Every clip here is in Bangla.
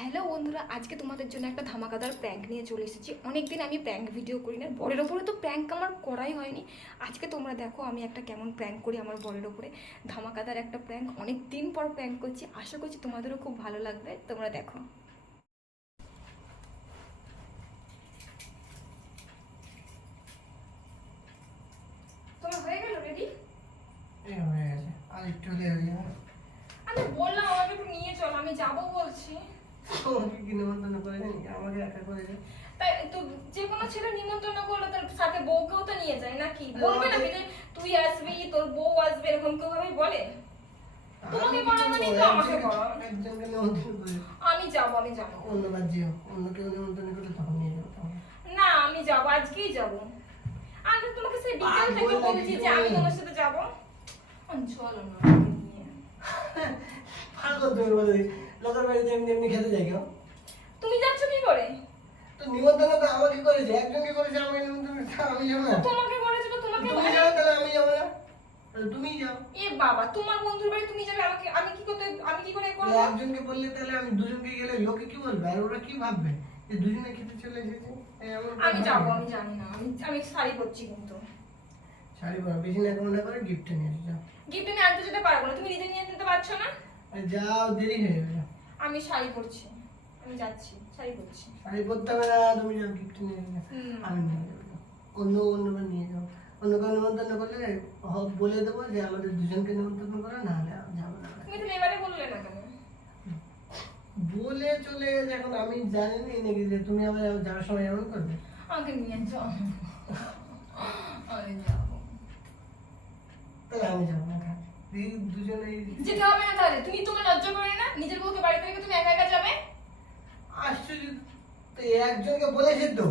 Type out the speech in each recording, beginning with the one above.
হ্যালো বন্ধুরা আজকে তোমাদের জন্য একটা ধামাকাদার প্র্যাঙ্ক নিয়ে চলে এসেছি। অনেকদিন আমি প্র্যাঙ্ক ভিডিও করি না বরের ওপরে তো প্র্যাঙ্ক আমার করাই হয়নি। আজকে তোমরা দেখো আমি একটা কেমন প্র্যাঙ্ক করি আমার বরের ওপরে। ধামাকাদার একটা প্র্যাঙ্ক অনেক দিন পর প্র্যাঙ্ক করছি। আশা করছি তোমাদেরও খুব ভালো লাগবে। তোমরা দেখো। তোমার হয়ে গেল রেডি হয়ে গেছে। আর একটু হলে যাবে। আমি বললাম আমাকে একটু নিয়ে চল আমি যাব বলছি। তোমাকে কি নিমন্ত্রণ করে জানি আমাকে একা করে যায় তাই তো যে কোনো ছেলে নিমন্ত্রণ করলে তার সাথে বউকেও তো নিয়ে যায় নাকি? বলবে নাকি যে তুই আসবি তোর বউ আসবে এরকম কেউ ভাবে বলে? তোমাকে বলা মানে তো আমাকে বলা। একজনকে নিমন্ত্রণ করে। আমি যাব আমি যাব। অন্যবার যেও অন্য কেউ নিমন্ত্রণ করলে তখন নিয়ে যাব না আমি যাব আজকেই যাব। আমি তোমাকে সেই বিকেল থেকে বলছি যে আমি তোমার সাথে যাব। চলো না। পাগল তুমি বলে। লোকের বাড়িতে এমনি এমনি খেতে যাই কেউ। তুমি যাচ্ছ কি করে? তো নিমন্ত্রণ তো আমাকে করেছে একজনকে করেছে আমাকে নিমন্ত্রণ করেছে, আমি যাব না। তোমাকে বলেছিল তোমাকে তুমি যাও তাহলে আমি যাব না। তুমিই যাও। এ বাবা তোমার বন্ধুর বাড়ি তুমি যাবে আমাকে আমি কি করতে আমি কি করে করব? একজনকে বললে তাহলে আমি দুজনকে গেলে লোকে কি বলবে? আর ওরা কি ভাববে? যে দুজনে খেতে চলে এসেছে? আমি যাব আমি জানি না। আমি আমি শাড়ি পরছি কিন্তু। শাড়ি পরা বেশি না কোনো না করে গিফট নিয়ে যাও। গিফট আমি আনতে যেতে পারব না তুমি নিজে নিয়ে যেতে পারছ না? যাও দেরি হয়ে যাবে। আমি শাড়ি পরছি। আমি যাচ্ছি শাড়ি পরছি। শাড়ি পরতে হবে না তুমি যাও গিফট নিয়ে আমি নিয়ে যাব। অন্য অন্যবার নিয়ে যাও অন্য কেউ নিমন্ত্রণ করলে বলে দেবো যে আমাদের দুজনকে নিমন্ত্রণ করো না হলে যাব না। তুমি তো এবারে বললে না কেন? বলে চলে গেছে এখন আমি জানি নাকি যে তুমি আবার যাওয়ার সময় এমন করবে? আমাকে নিয়ে যাও। আমি যাব। তাহলে আমি যাব। না থাক। দুজনেই যেতে হবে না তাহলে তুমি তোমার লজ্জা করে না? নিজের বউকে বাড়িতে রেখে তুমি একা একা যাবে? আশ্চর্য তো একজনকে বলেছে তো।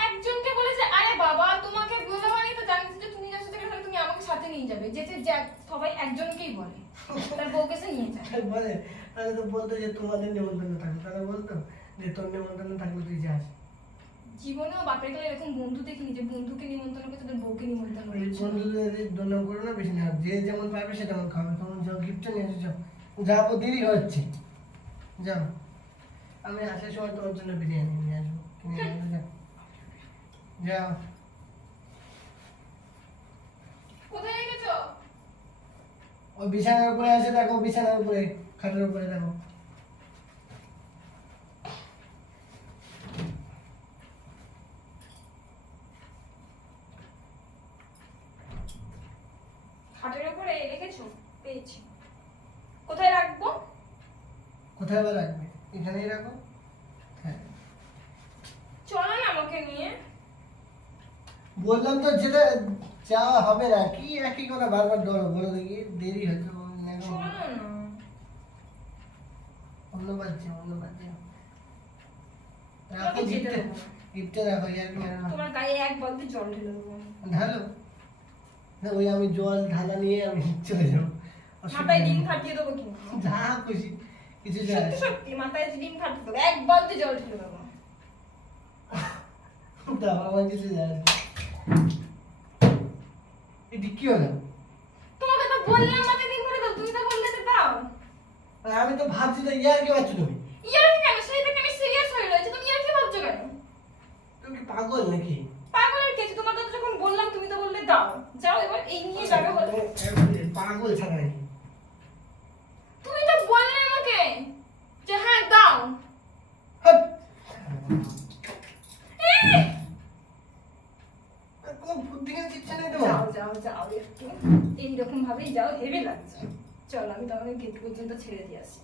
একজনকে বলেছে আরে বাবা তোমাকে বলে হয়নি তো জানিস যে তুমি যাচ্ছ তাহলে তুমি আমাকে সাথে নিয়ে যাবে। যেতে যা- সবাই একজনকেই বলে। তার বউকে সে নিয়ে যায়। বলে তাহলে তো বলতো যে তোমাদের নিমন্ত্রণ থাকবে তাহলে বলতো যে তোর নিমন্ত্রণ থাকবে তুই যাস। জীবনেও বাপের এরকম বন্ধু দেখিনি যে বন্ধুকে নিমন্ত্রণ করে তাদের বউকে নিমন্ত্রণ করেছে। বন্ধুদের করো না বেশি না। যে যেমন পারবে সে তেমন খাবে যাও গিফট নিয়ে এসে যাও যাব দেরি হচ্ছে। যাও। আমি আসার সময় তোমার জন্য বিরিয়ানি নিয়ে আসব। কিনে আসব, যাও। কোথায় রেখেছো? ওই বিছানার উপরে আছে দেখো বিছানার উপরে খাটের উপরে দেখো। খাটের উপরে রেখেছো? পেয়েছি। কোথায় রাখব? কোথায় আবার রাখবে? এখানেই রাখো। হ্যাঁ। চলো না আমাকে নিয়ে। বললাম তো যেটা যাওয়া হবে না কি একই করে বারবার ডরো বলো দেখি দেরি হচ্ছে অন্যবার যাও রাখো তোমাকে যেতে গিফটে দেবো না। গিফটে রাখো ইয়ার তোমার গায়ে এক বালতি জল ঢেলে দেবো ঢালো। না ওই আমি জল ঢালা নিয়ে আমি চলে যাব। মাথায় ডিম ফাটিয়ে দেবো কিন্তু। যা খুশি কিছু যায় সত্যি সত্যি মাথায় ডিম ফাটিয়ে দেবো। এক বালতি জল ঢেলে দেবো। দাও আমার কিছু যায় এটি কি হলো? তোমাকে তো বললাম মাথায় ডিম ফাটিয়ে দাও তুমি তো বললে যে দাও। আর আমি তো ভাবছি তো ইয়ার কি পাচ্ছ তুমি। ইয়ার কি কেন সেই থেকে আমি সিরিয়াস হয়ে রয়েছে। তুমি ইয়ার কি ভাবছ কেন? তুমি পাগল নাকি? কেছি তোমার যখন বললাম তুমি তো বললে দাও। যাও এবার এই নিয়ে যাবে বলে। পাগল ছাড়া তুমি তো বললে আমাকে যে হ্যাঁ দাও। একটু এইরকম ভাবেই যাও হেভি লাগছে। চলো আমি তোমাকে গেট পর্যন্ত ছেড়ে দিয়ে আসি।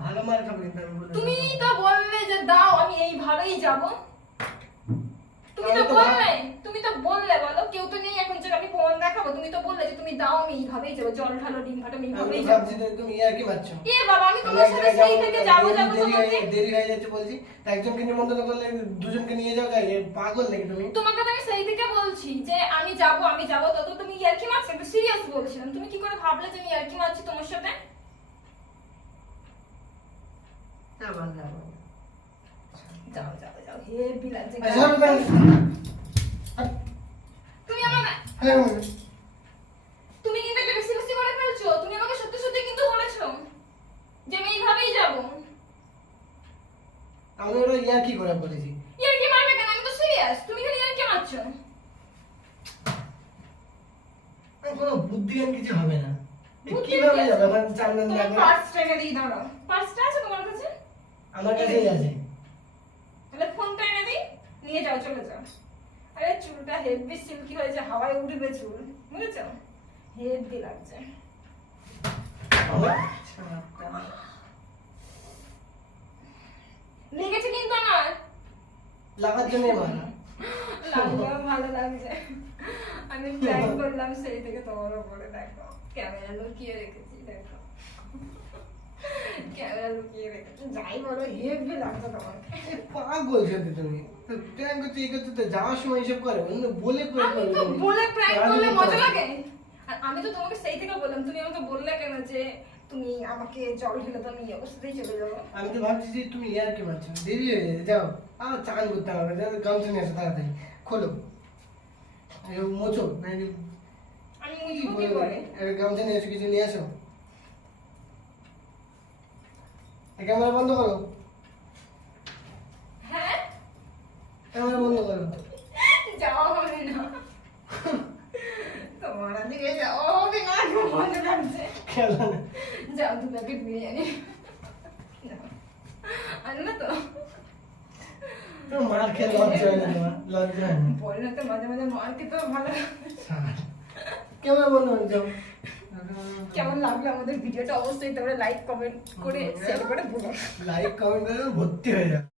ভালো মার খাবে কিন্তু আমি বলে তুমি তো বললে যে দাও আমি এইভাবেই যাব। তুমি তো বললে তুমি তো বললে বলো কেউ তো নেই এখন যে আমি প্রমাণ দেখাবো তুমি তো বললে যে তুমি দাও আমি এইভাবেই যাব জল ঢালো ডিম ফাটো আমি আমি এইভাবেই যাব। ভাবছি যে তুমি ইয়ার কি মারছো। এ বাবা আমি আমি তোমার সাথে সেই থেকে যাব যাব তোমাকে। দেরি হয়ে যাচ্ছে বলছি তা একজনকে নিমন্ত্রণ করলে দুজনকে নিয়ে যাও পাগল নাকি তুমি? তোমাকে তো আমি সেই থেকে বলছি যে আমি যাব আমি যাব তত তুমি ইয়ার্কি মারছো একটু সিরিয়াস বলছিলাম তুমি কি করে ভাবলে যে আমি ইয়ার্কি মারছি তোমার সাথে? যাব যাব যাও যাও যাও। হেভি লাগছে তুমি আমাকে হ্যাঁ, তুমি কিন্তু একটা বেশি বেশি করে ফেলছো। তুমি আমাকে সত্যি সত্যি কিন্তু বলেছ যে আমি এইভাবেই যাব। আমি ওটা ইয়া কি করে বলেছি? ইয়ার কি মারবে কেন? আমি তো সিরিয়াস তুমি খালি ইয়ার কি মারছো কোনো বুদ্ধিজ্ঞান কিছু হবে না। কীভাবে যাবে? আমার চান্দন দিই দাঁড়াও পার্সটা আছে তোমার কাছে? আমার কাছেই আছে। তাহলে যাও চলে যাও। আরে চুলটা হেভি সিল্কি হয়েছে হাওয়ায় উঠবে চুল বুঝেছ? হেভি লাগছে। লেগেছে কিন্তু আমার। লাগার জন্য লাগলেও ভালো লাগছে। আমি প্ল্যান করলাম সেই থেকে তোমার উপরে দেখো। ক্যামেরা লুকিয়ে রেখেছি দেখো। লুকিয়ে রেখেছি যাই বলো হেভি লাগছে তোমাকে পাগল সত্যি তুমি। প্র্যাঙ্ক করতে এই করতে তো যাওয়ার সময় এসব করে অন্য বলে করে আমি তো বলে প্র্যাঙ্ক করলে মজা লাগে। আর আমি তো তোমাকে সেই থেকে বললাম তুমি আমাকে বললে কেন যে তুমি আমাকে জল ঢেলে তো আমি অবস্থাতেই চলে যাব। আমি তো ভাবছি যে তুমি ইয়ার কি মারছো? দেরি হয়ে যাবে যাও। আর চান করতে হবে যাও গামছা নিয়ে আসো তাড়াতাড়ি। খোলো। মোচো আমি কি মুছবো কি করে। করে গামছা নিয়ে এসো কিছু নিয়ে আসো এই ক্যামেরা বন্ধ করো হ্যাঁ ক্যামেরা বন্ধ করো যাওয়া হবে না তোমার দিকে যাওয়া হবে না মজা লাগছে খেলা যাও দু প্যাকেট বিরিয়ানি যাও। তো তো মার খেয়ে লজ্জা হয় না লজ্জা হয় না বললে তো মাঝে মাঝে মার খেতেও ভালো। ক্যামেরা বন্ধ করে যাও কেমন লাগল আমাদের ভিডিওটা? অবশ্যই তোমরা লাইক কমেন্ট করে শেয়ার করে বলো লাইক কমেন্ট করে ভর্তি হয়ে যাও